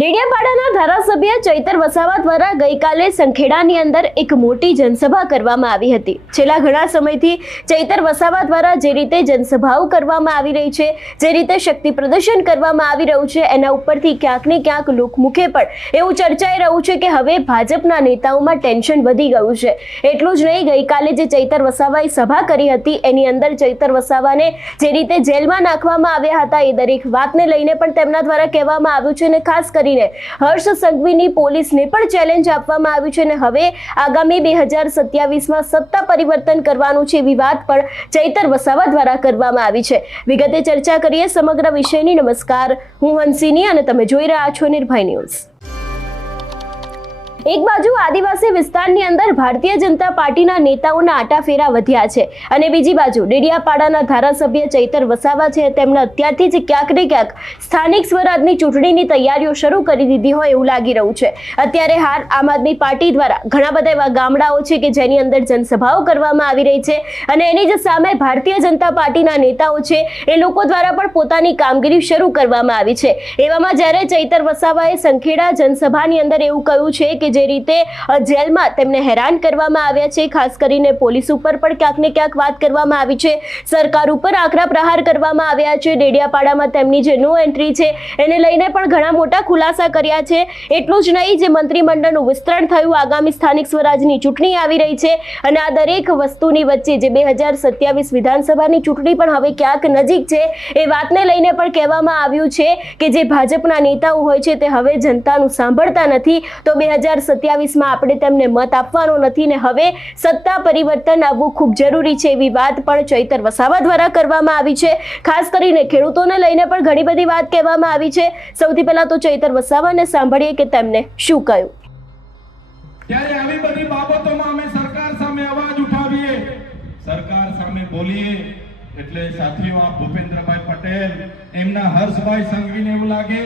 ડેડિયાપાડાના ધારાસભ્ય ચૈતર વસાવા દ્વારા ગઈકાલે સંખેડાની અંદર એક મોટી જનસભા કરવામાં આવી હતી. છેલ્લા ઘણા સમયથી ચૈતર વસાવા દ્વારા જે રીતે જનસભાઓ કરવામાં આવી રહી છે, જે રીતે શક્તિ પ્રદર્શન કરવામાં આવી રહ્યું છે, એના ઉપરથી ક્યાંક ને ક્યાંક લોકમુખે પણ એવું ચર્ચાઈ રહ્યું છે કે હવે ભાજપના નેતાઓમાં ટેન્શન વધી ગયું છે. એટલું જ નહીં, ગઈકાલે જે ચૈતર વસાવાએ સભા કરી હતી, એની અંદર ચૈતર વસાવાને જે રીતે જેલમાં નાખવામાં આવ્યા હતા, એ દરેક વાતને લઈને પણ તેમના દ્વારા કહેવામાં આવ્યું છે અને ખાસ કરીને હર્ષ સંઘવીની પોલીસને પણ ચેલેન્જ આપવામાં આવ્યું છે અને હવે આગામી બે હજાર સત્યાવીસમાં સત્તા પરિવર્તન કરવાનું છે એવી વાત પણ ચૈતર વસાવા દ્વારા કરવામાં આવી છે. વિગતે ચર્ચા કરીએ સમગ્ર વિષયની. નમસ્કાર. હું હંસિની અને તમે જોઈ રહ્યા છો નિર્ભય ન્યૂઝ. એક બાજુ આદિવાસી વિસ્તારની અંદર ભારતીય જનતા પાર્ટીના નેતાઓના આટાફેરા વધ્યા છે અને બીજી બાજુ ડેડિયાપાડાના ધારાસભ્ય ચૈતર વસાવા છે. તેમણે અત્યારથી જ ક્યાંક ને ક્યાંક સ્થાનિક સ્વરાજની ચૂંટણીની તૈયારીઓ શરૂ કરી દીધી હોય એવું લાગી રહ્યું છે. અત્યારે હાલ આમ આદમી પાર્ટી દ્વારા ઘણા બધા એવા ગામડાઓ છે કે જેની અંદર જનસભાઓ કરવામાં આવી રહી છે અને એની જ સામે ભારતીય જનતા પાર્ટીના નેતાઓ છે એ લોકો દ્વારા પણ પોતાની કામગીરી શરૂ કરવામાં આવી છે. એવામાં જ્યારે ચૈતર વસાવાએ સંખેડા જનસભાની અંદર એવું કહ્યું છે કે જે રીતે જેલમાં તેમને હેરાન કરવામાં આવ્યા છે. ખાસ કરીને પોલીસ ઉપર પણ ક્યાંક ને ક્યાંક વાત કરવામાં આવી છે. સરકાર ઉપર આકરા પ્રહાર કરવામાં આવ્યા છે. ડેડિયાપાડામાં તેમની જે નો એન્ટ્રી છે, એને લઈને પણ ઘણા મોટા ખુલાસા કર્યા છે. એટલું જ નહીં, જે મંત્રીમંડળનું વિસ્તરણ થયું, આગામી સ્થાનિક સ્વરાજની ચૂંટણી આવી રહી છે અને આ દરેક વસ્તુની વચ્ચે જે બે હજાર સત્યાવીસ વિધાનસભાની ચૂંટણી પણ હવે ક્યાંક નજીક છે, એ વાતને લઈને પણ કહેવામાં આવ્યું છે કે જે ભાજપના નેતાઓ હોય છે, તે હવે જનતાનું સાંભળતા નથી. તો બે હજાર સત્યાવીસમાં આપણે તેમને મત આપવાનો નથી ને હવે સત્તા પરિવર્તન આવવું ખૂબ જરૂરી છે એવી વાત પણ ચૈતર વસાવા દ્વારા કરવામાં આવી છે. ખાસ કરીને ખેડૂતોને લઈને પણ ઘણી બધી વાત કહેવામાં આવી છે. સૌથી પહેલા તો ચૈતર વસાવાને સાંભળીએ કે તેમને શું કહ્યું. ત્યારે આવી બધી બાબતોમાં અમે સરકાર સામે અવાજ ઉઠાવીએ. સરકાર સામે બોલીએ. એટલે સાથીઓ, આ ભૂપેન્દ્રભાઈ પટેલ, એમના હર્ષભાઈ સંઘવીને એવું લાગે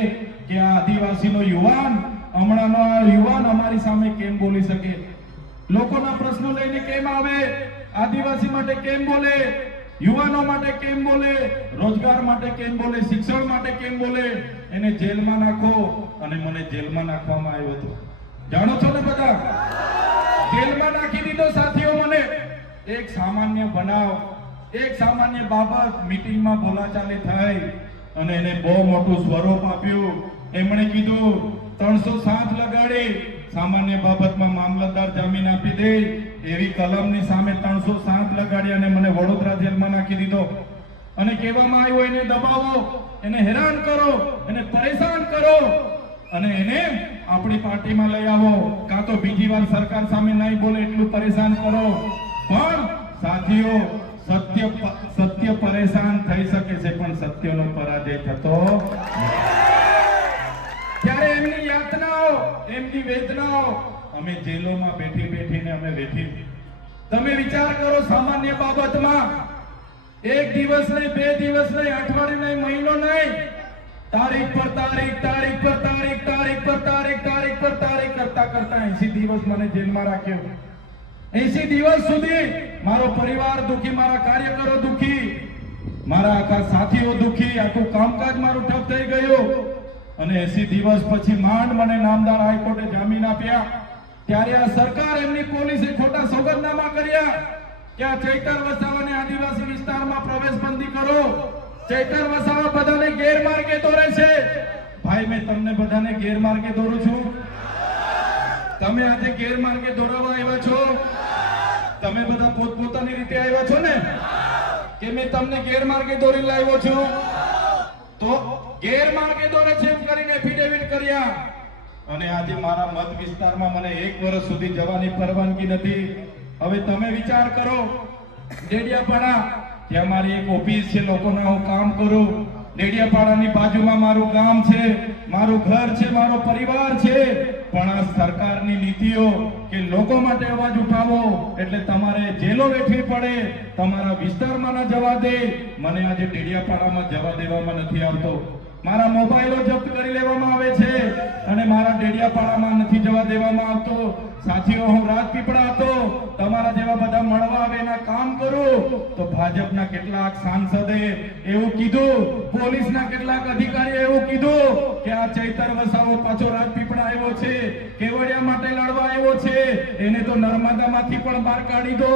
કે આ આદિવાસીનો યુવાન હમણાંનો યુવાન અમારી સામે કેમ બોલી શકે? લોકોના પ્રશ્નો લઈને કેમ આવે? આદિવાસી માટે કેમ બોલે? યુવાનો માટે કેમ બોલે? રોજગાર માટે કેમ બોલે? શિક્ષણ માટે કેમ બોલે? એને જેલમાં નાખો અને મને જેલમાં નાખવામાં આવ્યો હતો. જાણો છો ને બધા? જેલમાં નાખી દીધો સાથીઓ મને. એક સામાન્ય બનાવ, એક સામાન્ય બાબત મીટિંગમાં બોલાચાલી થઈ અને એને બહુ મોટું સ્વરૂપ આપ્યું. એમણે કીધું ત્રણસો સાત લગાડી, સામાન્ય બાબતમાં મામલતદાર જામીન આપી દે એવી કલમની સામે ત્રણસો સાત લગાડી અને મને વડોદરા જેલમાં નાખી દીધો. અને કહેવામાં આવ્યું, એને દબાવો, એને હેરાન કરો, એને પરેશાન કરો, અને એને આપણી પાર્ટીમાં લઈ આવો. કાં તો બીજી વાર સરકાર સામે નહીં બોલે એટલું પરેશાન કરો. પણ સાથીઓ, સત્ય સત્ય પરેશાન થઈ શકે છે, પણ સત્યનો પરાજય થતો ત્યારે એમની યાતનાઓ, એમની વેદનાઓ અમે જેલોમાં બેઠી બેઠીને અમે વેઠી. તમે વિચાર કરો સામાન્ય બાબતમાં, એક દિવસ નહીં, બે દિવસ નહીં, અઠવાડિયું નહીં, મહિનો નહીં. તારીખ પર તારીખ તારીખ પર તારીખ તારીખ પર તારીખ તારીખ પર તારીખ કરતા કરતા એસી દિવસ મને જેલમાં રાખ્યો. એસી દિવસ સુધી મારો પરિવાર દુખી, મારા કાર્યકરો દુખી, મારા આખા સાથીઓ દુખી, આખું કામકાજ મારું ઠપ થઈ ગયું. અને એસી દિવસ પછી માંડ મને નામદાર હાઈકોર્ટે જામીન આપ્યા. ત્યારે આ સરકાર એમની પોલીસે ખોટા સોગંદનામા કર્યા. કે આ ચૈતર વસાવાને આદિવાસી વિસ્તારમાં પ્રવેશબંધી કરો. ચૈતર વસાવા બધાને ગેરમાર્ગે દોરે છે. ભાઈ, મેં તમને બધાને ગેરમાર્ગે દોરું છું. તમે આજે ગેરમાર્ગે દોરાવા આવ્યા છો. તમે બધા પોતપોતાની રીતે આવ્યા છો ને? કે મેં તમને ગેરમાર્ગે દોરી લાવ્યો છું? તો ગેરમાર્ગે દોરે છે કરીને એફિડેવિટ કર્યા. અને આજે મારા મત વિસ્તારમાં મને એક વર્ષ સુધી જવાની પરવાનગી નથી. હવે તમે વિચાર કરો, ડેડિયાપાડા ત્યાં મારી એક ઓફિસ છે, લોકોના હું કામ કરું. ડેડિયાપાડાની બાજુમાં મારું ગામ છે, મારું ઘર છે, મારો પરિવાર છે. પણ આ સરકારની નીતિઓ કે લોકો માટે અવાજ ઉઠાવો, એટલે તમારે જેલો વેઠવી પડે, તમારા વિસ્તારમાં ના જવા દે. મને આજે ડેડિયાપાડામાં જવા દેવામાં નથી આવતો. મારા મોબાઈલો જપ્ત કરી લેવામાં આવે છે અને મારા ડેડિયાપાડામાં નથી જવા દેવામાં આવતો. સાથીઓ, હું રાજપીપળા હતો. તમારા જેવા બધા મળવા એના કામ કરું, તો ભાજપના કેટલાક સાંસદે એવું કીધું, પોલીસના કેટલાક અધિકારીએ એવું કીધું કે આ ચૈતર વસાવો પાછો રાજપીપળા આવ્યો છે, કેવડિયા માટે લડવા આવ્યો છે, એને તો નર્મદામાંથી પણ બહાર કાઢી દો.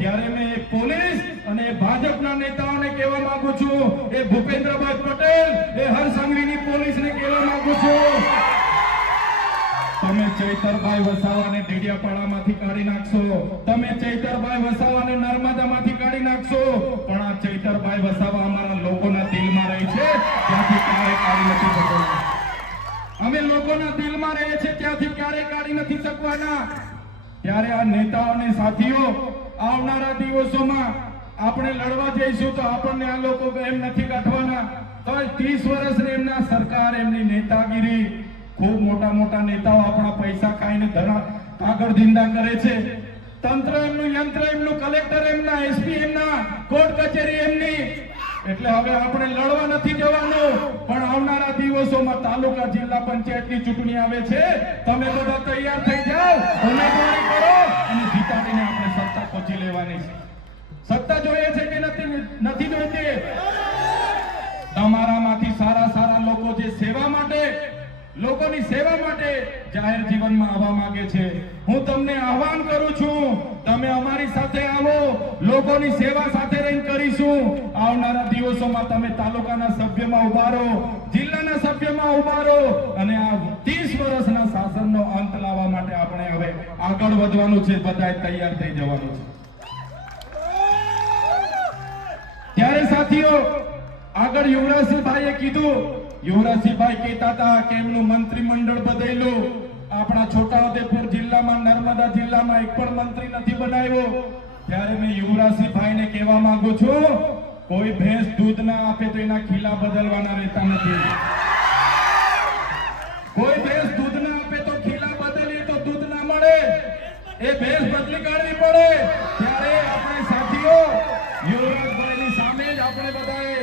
ત્યારે મેં પોલીસ અને ભાજપના નેતાઓને કહેવા માંગુ છું, એ ભૂપેન્દ્રભાઈ પટેલ, એ હર સંઘવીની પોલીસને કહેવા માંગુ છું. તમે ચૈતરભાઈ વસાવાને ડેડિયાપાડામાંથી કાઢી નાખશો. તમે ચૈતરભાઈ વસાવાને નર્મદામાંથી કાઢી નાખશો. પણ આ ચૈતરભાઈ વસાવા અમારા લોકોના દિલમાં રહે છે. ત્યાંથી ક્યારેય કાઢી નથી શકવાના. અમે લોકોના દિલમાં રહે છે, ત્યાંથી ક્યારેય કાઢી નથી શકવાના. ત્યારે આ નેતાઓ અને સાથીઓ, આવનારા દિવસોમાં આપણે લડવા જઈશું તો આપણને આ લોકો એમ નથી કાઢવાના તો ત્રીસ વર્ષ એમના સરકાર, એમની નેતાગીરી ખૂબ મોટા મોટા નેતાઓ આપણા પૈસા ખાઈને ધરા કાગળ ધીંદા કરે છે. તંત્ર એમનું, યંત્ર એમનું, કલેક્ટર એમના એસપી એમના, કોર્ટ કચેરી એમની. એટલે હવે આપણે લડવા નથી જવાનું, પણ આવનારા દિવસોમાં તાલુકા જિલ્લા પંચાયતની ચૂંટણી આવે છે. તમે બધા તૈયાર થઈ જાઓ, ઉમેદવારી કરો અને જીતાડીને આપણે સત્તા પહોંચી લેવાની છે. સત્તા જોઈએ છે કે નથી નથી જોઈતી તમારામાંથી સારા સારા લોકો જે સેવા માટે લોકોની સેવા માટે જાહેર જીવનમાં આવવા માંગે છે. હું તમને આહવાન કરું છું, તમે અમારી સાથે આવો, લોકોની સેવા સાથે રહીને કરીશું. આવનારા દિવસોમાં તમે તાલુકાના સભ્યમાં ઊભા રહો, જિલ્લાના સભ્યમાં ઊભા રહો અને આ 30 વર્ષના શાસનનો અંત લાવવા માટે આપણે હવે આગળ વધવાનું છે બધાએ તૈયાર થઈ જવાનું છે. ત્યારે સાથીઓ, આગળ યુવરાજસિંહભાઈએ કીધું યુવરાજસિંહભાઈ કહેતા હતા કે એમનું મંત્રીમંડળ બદલ્યું. આપણા છોટાઉદેપુર જિલ્લામાં નર્મદા જિલ્લામાં એક પણ મંત્રી નથી બનાવ્યો. ત્યારે મેં યુવરાજસિંહભાઈને કહેવા માંગુ છું, કોઈ ભેંસ દૂધ ના આપે તો એના ખીલા બદલવાના રહેતા નથી. કોઈ ભેંસ દૂધ ના આપે તો ખીલા બદલીએ તો દૂધ ના મળે. એ ભેંસ બદલી કાઢવી પડે. ત્યારે આપણે સાથીઓ, યુવરાજભાઈની સામે જ આપણે બધાએ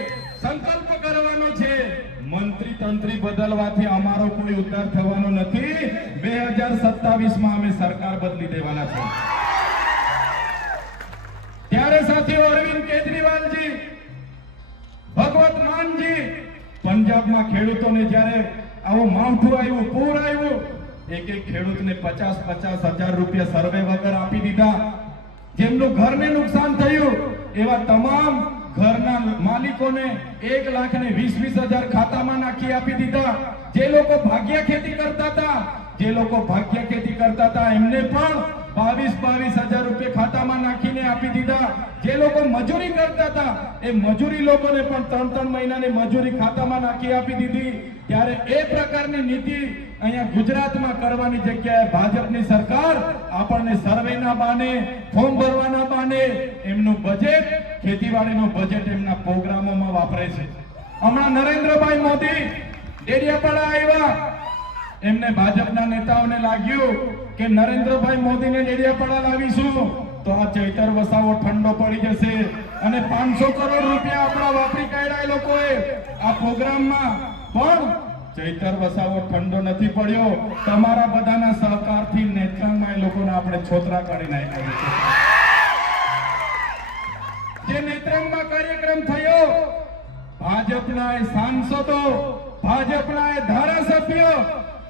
તંત્રી બદલવાથી અમારો કોઈ ઉદ્ધાર થવાનો નથી. બે હજાર અમે સરકાર બદલી દેવાના છે. ત્યારે સાથીઓ, અરવિંદ કેજરીવાલજી, ભગવત માનજી, પંજાબમાં ખેડૂતોને જ્યારે આવું માવઠું આવ્યું, પૂર આવ્યું એક એક ખેડૂતને પચાસ પચાસ હજાર રૂપિયા સર્વે વગર આપી દીધા. જેમનું ઘરને નુકસાન થયું, એવા તમામ ઘરના માલિકોને એક લાખ ને વીસ વીસ હજાર ખાતામાં નાખી આપી દીધા. જે લોકો ભાગ્ય ખેતી કરતા હતા, જે લોકો ભાગ્ય ખેતી કરતા હતા, એમને પણ બાવીસ બાવીસ હજાર રૂપિયા ખાતામાં નાખીને આપી દીધા. જે લોકો મજૂરી કરતા હતા, એ મજૂરી લોકોને પણ ત્રણ ત્રણ મહિનાની મજૂરી ખાતામાં નાખી આપી દીધી. ત્યારે એ પ્રકારની નીતિ અહીંયા ગુજરાતમાં કરવાની જગ્યાએ ભાજપની સરકાર આપણને સર્વેના બાને, ફોર્મ ભરવાના બાને, એમનું બજેટ ખેતીવાડીનું બજેટ એમના પ્રોગ્રામોમાં વાપરે છે. હમણાં નરેન્દ્રભાઈ મોદી ડેડિયાપાડા આવ્યા. એમને ભાજપના નેતાઓને લાગ્યું કે નરેન્દ્રભાઈ મોદીને ડેડિયાપાડા લાવીશું, તો આ ચૈતર વસાવો ઠંડો પડી જશે. અને પાંચસો કરોડ રૂપિયા આપણા વાપરી કાઢ્યા એ લોકોએ આ પ્રોગ્રામમાં. પણ ચૈતર વસાવો ઠંડો નથી પડ્યો. તમારા બધાના સહકારથી નેત્રાંગમાં એ લોકોને આપણે છોતરા કાઢી નાખ્યા છે. જે નેત્રંગમાં કાર્યક્રમ થયો, ભાજપના સાંસદો, ભાજપના ધારાસભ્ય,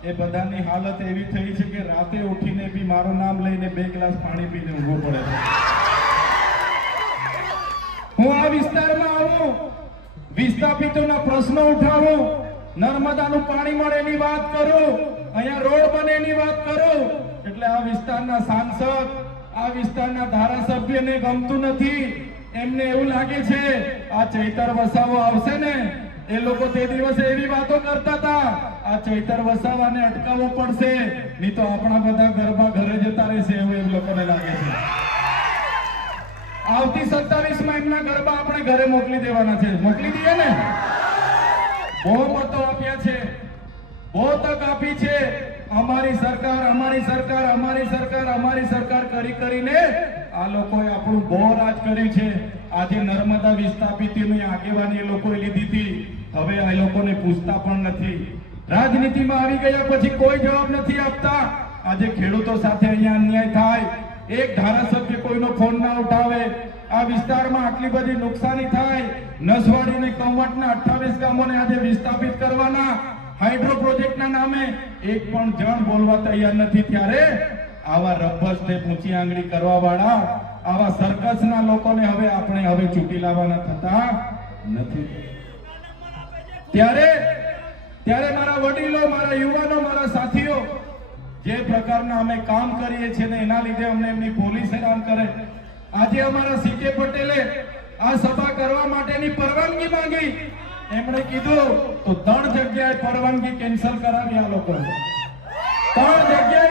એ બધાની હાલત એવી થઈ છે કે રાતે ઉઠીને બી મારું નામ લઈને બે ગ્લાસ પાણી પીને ઊભો પડે હું આ વિસ્તારમાં આવું, વિસ્થાપિતોના પ્રશ્નો ઉઠાવું, નર્મદાનું પાણી મળે એની વાત કરું, અહીંયા રોડ બને એની વાત કરું, એટલે આ વિસ્તારના સાંસદ, આ વિસ્તારના ધારાસભ્યને ગમતું નથી. એમને એવું લાગે છે, આ ચૈતર વસાવો આવશે ને? એ લોકો તે દિવસે એવી વાતો કરતા હતા, આ ચૈતર વસાવાને અટકાવવો પડશે, નહીં તો આપણા બધા ગરબા ઘરે જતા રહેશે. એવું એમ લોકોને લાગે છે. આવતી સત્તાવીસમાં એમના ગરબા આપણે ઘરે મોકલી દેવાના છે. મોકલી દઈએ ને? બહુ મતો આપ્યા છે. બહુ તક આપી છે. અમારી સરકાર અમારી સરકાર અમારી સરકાર અમારી સરકાર કરી કરીને આ લોકોએ આપણું બહુ રાજ કર્યું છે. આજે નર્મદા વિસ્થાપિતની આગેવાની એ લોકોએ લીધી હતી. હવે આ લોકોને પૂછતા પણ નથી. રાજનીતિમાં આવી ગયા પછી કોઈ જવાબ નથી આપતા. આજે ખેડૂતો સાથે અહીંયા અન્યાય થાય. એક ધારાસભ્ય કોઈનો ફોન ના ઉઠાવે. આ વિસ્તારમાં આટલી બધી નુકસાની થાય. નસવાડી અને કૌવટના અઠ્ઠાવીસ ગામોને આજે વિસ્થાપિત કરવાના. હાઇડ્રો પ્રોજેક્ટના નામે એક પણ જણ બોલવા તૈયાર નથી. ત્યારે આવા રબ્બર સ્ટેપ ઊંચી આંગળી કરવા વાળા આવા સર્કસના લોકોને હવે આપણે હવે ચૂંટી લાવવાના થતા નથી. ત્યારે ત્યારે મારા વડીલો, મારા યુવાનો, મારા સાથીઓ, જે પ્રકારના અમે કામ કરીએ છીએ એના લીધે અમને એમની પોલીસ હેરાન કરે. આજે અમારા સીકે પટેલે આ સભા કરવા માટેની પરવાનગી માંગી. એમણે કીધું, તો ત્રણ જગ્યાએ પરવાનગી કેન્સલ કરાવી આ લોકો ત્રણ જગ્યાએ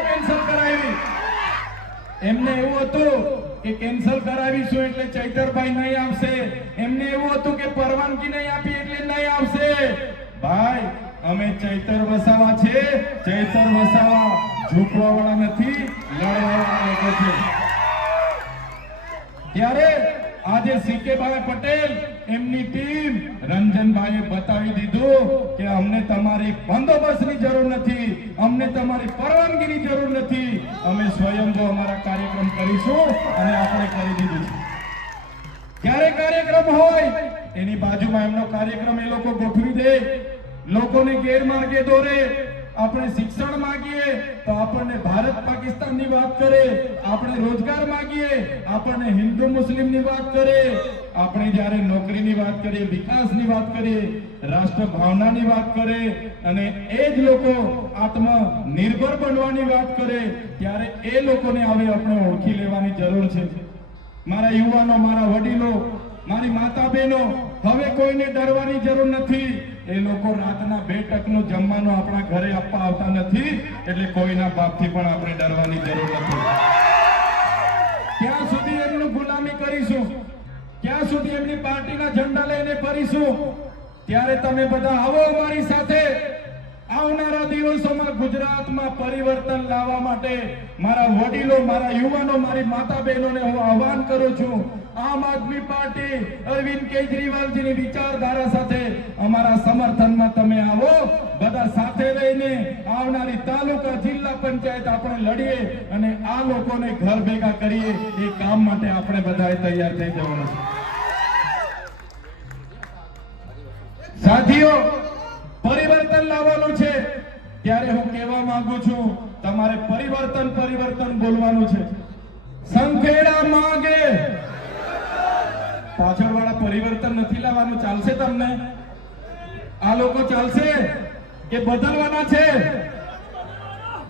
એમને એવું હતું કે કેન્સલ કરાવીશું એટલે ચૈતરભાઈ નહીં આવશે. એમને એવું હતું કે પરવાનગી નહીં આપી એટલે નહીં આવશે. ભાઈ, અમે ચૈતર વસાવા છે. ચૈતર વસાવા ઝૂકવા વાળા નથી લડવા વાળા લોકો છે. ત્યારે આજે સીકેભાઈ પટેલ એમની ટીમ રંજનભાઈએ બતાવી દીધું કે અમને તમારી બંદોબસ્તની જરૂર નથી, અમને તમારી પરવાનગીની જરૂર નથી. અમે સ્વયંભૂ અમારા કાર્યક્રમ કરીશું અને આપણે કરી દીધું છે. જ્યારે કાર્યક્રમ હોય, એની બાજુમાં એમનો કાર્યક્રમ એ લોકો ગોઠવી દે, લોકોને ગેરમાર્ગે દોરે આપણે શિક્ષણ માંગીએ તો આપણને ભારત પાકિસ્તાનની વાત કરે, આપણે રોજગાર માંગીએ, આપણને હિન્દુ મુસ્લિમની વાત કરે, આપણે જ્યારે નોકરીની વાત કરીએ, વિકાસની વાત કરીએ રાષ્ટ્ર ભાવનાની વાત કરે અને એ જ લોકો આત્મનિર્ભર બનવાની વાત કરે, ત્યારે એ લોકોને હવે આપણે ઓળખી લેવાની જરૂર છે. મારા યુવાનો, મારા વડીલો, મારી માતા બહેનો હવે કોઈને ડરવાની જરૂર નથી. એ લોકો રાતના બે ટકનું જમવાનું આપણા ઘરે આપવા આવતા નથી, એટલે કોઈના બાપથી પણ આપણે ડરવાની જરૂર નથી. ક્યાં સુધી એમનું ગુલામી કરીશું. ક્યાં સુધી એમની પાર્ટીના ઝંડા લઈને ફરીશું. ત્યારે તમે બધા આવો અમારી સાથે. આવનારા દિવસોમાં ગુજરાતમાં પરિવર્તન લાવવા માટે મારા વડીલો, મારા યુવાનો, મારી માતા બહેનોને હું આહવાન કરું છું. આમ આદમી પાર્ટી અરવિંદ કેજરીવાલજીની વિચારધારા સાથે અમારા સમર્થનમાં તમે આવો. બધા સાથે લઈને આવનારી તાલુકા જિલ્લા પંચાયત આપણે લડીએ અને આ લોકોને ઘર ભેગા કરીએ. એ કામ માટે આપણે બધાએ તૈયાર થઈ જવાનું છે સાથીઓ, પરિવર્તન લાવવાનું છે. ત્યારે હું કહેવા માંગુ છું, તમારે પરિવર્તન પરિવર્તન બોલવાનું છે. સંખેડા માંગે. પાછળ વાળા પરિવર્તન નથી લાવવાનું, ચાલશે તમને? આ લોકો ચાલશે કે બદલવાના છે?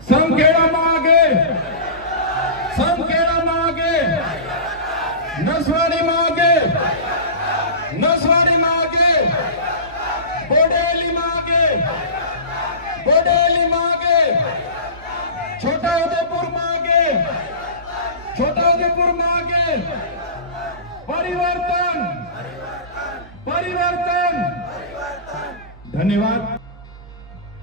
સંઘ માંગે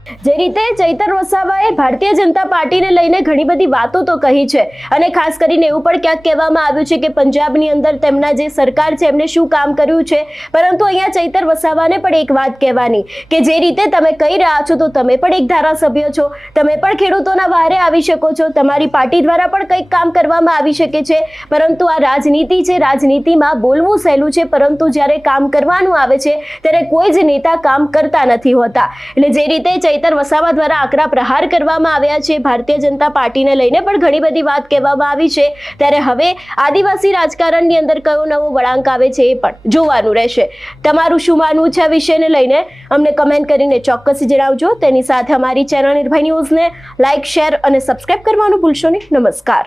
જે રીતે ચૈતર વસાવાએ ભારતીય જનતા પાર્ટીને લઈને ઘણી બધી વાતો તો કહી છે. અને ખાસ કરીને એવું પણ ક્યાંક કહેવામાં આવ્યું છે કે પંજાબની અંદર તેમના જે સરકાર છે, એમને શું કામ કર્યું છે? પરંતુ અહીંયા ચૈતર વસાવાને પણ એક વાત કહેવાની કે જે રીતે તમે કહી રહ્યા છો, તો તમે પણ એક ધારાસભ્ય છો. તમે પણ ખેડૂતોના વારે આવી શકો છો. તમારી પાર્ટી દ્વારા પણ કંઈક કામ કરવામાં આવી શકે છે. પરંતુ આ રાજનીતિ છે, રાજનીતિમાં બોલવું સહેલું છે, પરંતુ જ્યારે કામ કરવાનું આવે છે, ત્યારે કોઈ જ નેતા કામ કરતા નથી હોતા. એટલે જે રીતે ચૈતર વસાવા દ્વારા આકરા પ્રહાર કરવામાં આવ્યા છે. ભારતીય જનતા પાર્ટીને લઈને પણ ઘણી બધી વાત કહેવામાં આવી છે. ત્યારે હવે આદિવાસી રાજકારણની અંદર કયો નવો વળાંક આવે છે એ પણ જોવાનું રહેશે. તમારું શું માનવું છે આ વિષયને લઈને? અમને કમેન્ટ કરીને ચોક્કસ જણાવજો. તેની સાથે અમારી ચેનલ નિર્ભય ન્યૂઝને લાઇક શેર અને સબસ્ક્રાઇબ કરવાનું ભૂલશો નહીં. નમસ્કાર.